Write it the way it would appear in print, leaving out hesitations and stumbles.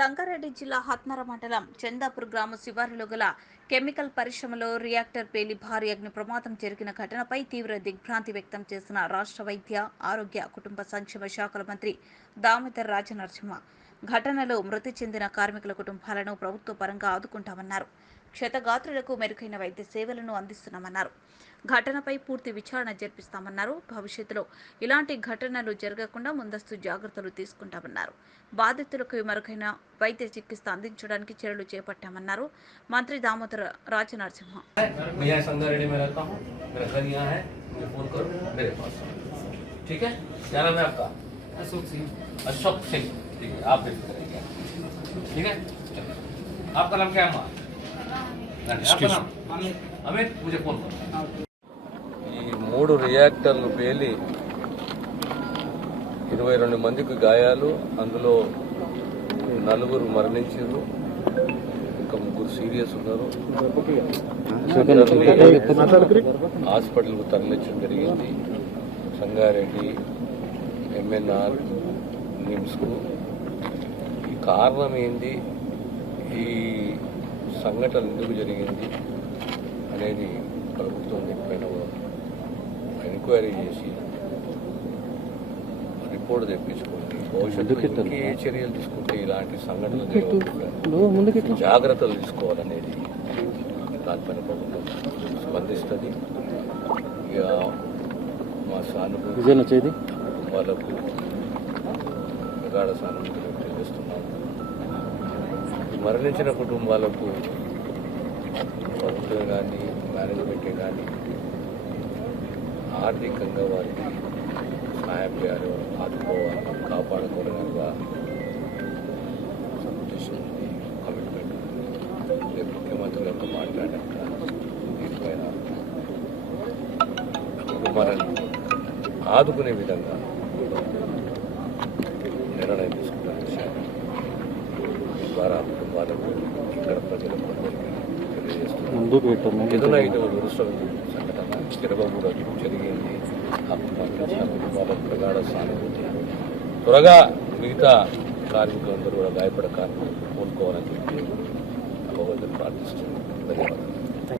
సంగారెడ్డి జిల్లా హత్నర మండలం చందాపూర్ గ్రామ శివారులో గల కెమికల్ పరిశ్రమలో రియాక్టర్ పేలి భారీ అగ్ని ప్రమాదం జరిగిన ఘటనపై తీవ్ర దిగ్భ్రాంతి వ్యక్తం చేసిన రాష్ట్ర వైద్య ఆరోగ్య కుటుంబ సంక్షేమ శాఖల మంత్రి దామోదర్ రాజనరసింహ ఘటనలో మృతి చెందిన కార్మికుల కుటుంబాలను ప్రభుత్వ పరంగా ఆదుకుంటామన్నారు. క్షతగాత్రులకు మెరుగైన వైద్య సేవలను అందిస్తున్నామన్నారు. ఘటనపై పూర్తి విచారణ జరిపిస్తామన్నారు. భవిష్యత్తులో ఇలాంటి ఘటనలు జరగకుండా ముందస్తు జాగ్రత్తలు తీసుకుంటామన్నారు. బాధితులకు మెరుగైన వైద్య చికిత్స అందించడానికి చర్యలు చేపట్టామన్నారు మంత్రి దామోదర్ రాజనరసింహ. आपका नाम क्या है? अमित, मुझे फोन करो. ఈ 3 రియాక్టర్లు పేలి 22 మందికి గాయాలు, అందులో 4 మరణించారు, ఇంకా 3 సీరియస్ ఉన్నారు. హాస్పిటల్కు తరలించడం జరిగింది. సంగారెడ్డి, ఎంఎన్ఆర్, నిమ్స్కు. ఈ కారణం ఏంది, ఈ సంఘటన ఎందుకు జరిగింది అనేది ప్రభుత్వం దీనిపైన ఎంక్వైరీ చేసి రిపోర్ట్ తెప్పించుకోండి. భవిష్యత్తులో ఏ చర్యలు తీసుకుంటే ఇలాంటి సంఘటనలు జాగ్రత్తలు తీసుకోవాలనేది దానిపైన ప్రభుత్వం స్పందిస్తుంది. ఇక మా సానుభూతి కుటుంబాలకు ప్రగాఢ సానుభూతి తెలియజేస్తున్నాము. మరణించిన కుటుంబాలకు ప్రభుత్వం కానీ మేనేజ్మెంట్ కానీ ఆర్థికంగా వారికి సహాయం చేయాలి, ఆదుకోవాలి, కాపాడుకోవడంగా ఉద్దేశం ఉంది, కమిట్మెంట్ ఉంది. రేపు ముఖ్యమంత్రి గారితో మాట్లాడాక దీనిపైన కుటుంబాలను ఆదుకునే విధంగా నిర్ణయం తీసుకున్న విషయాన్ని ద్వారా కుటుంబాలకు ఇక్కడ ప్రజలకు తెలియజేస్తున్నాం. ఏదైనా ఇటు దురదృష్ట సంఘటన 23 జరిగింది. కుటుంబాలకు ప్రగాఢ సానుభూతి. త్వరగా మిగతా కార్మికులందరూ కూడా గాయపడ కార్మికులు కోలుకోవాలని చెప్పి భగవంతుని ప్రార్థిస్తున్నాం. ధన్యవాదాలు.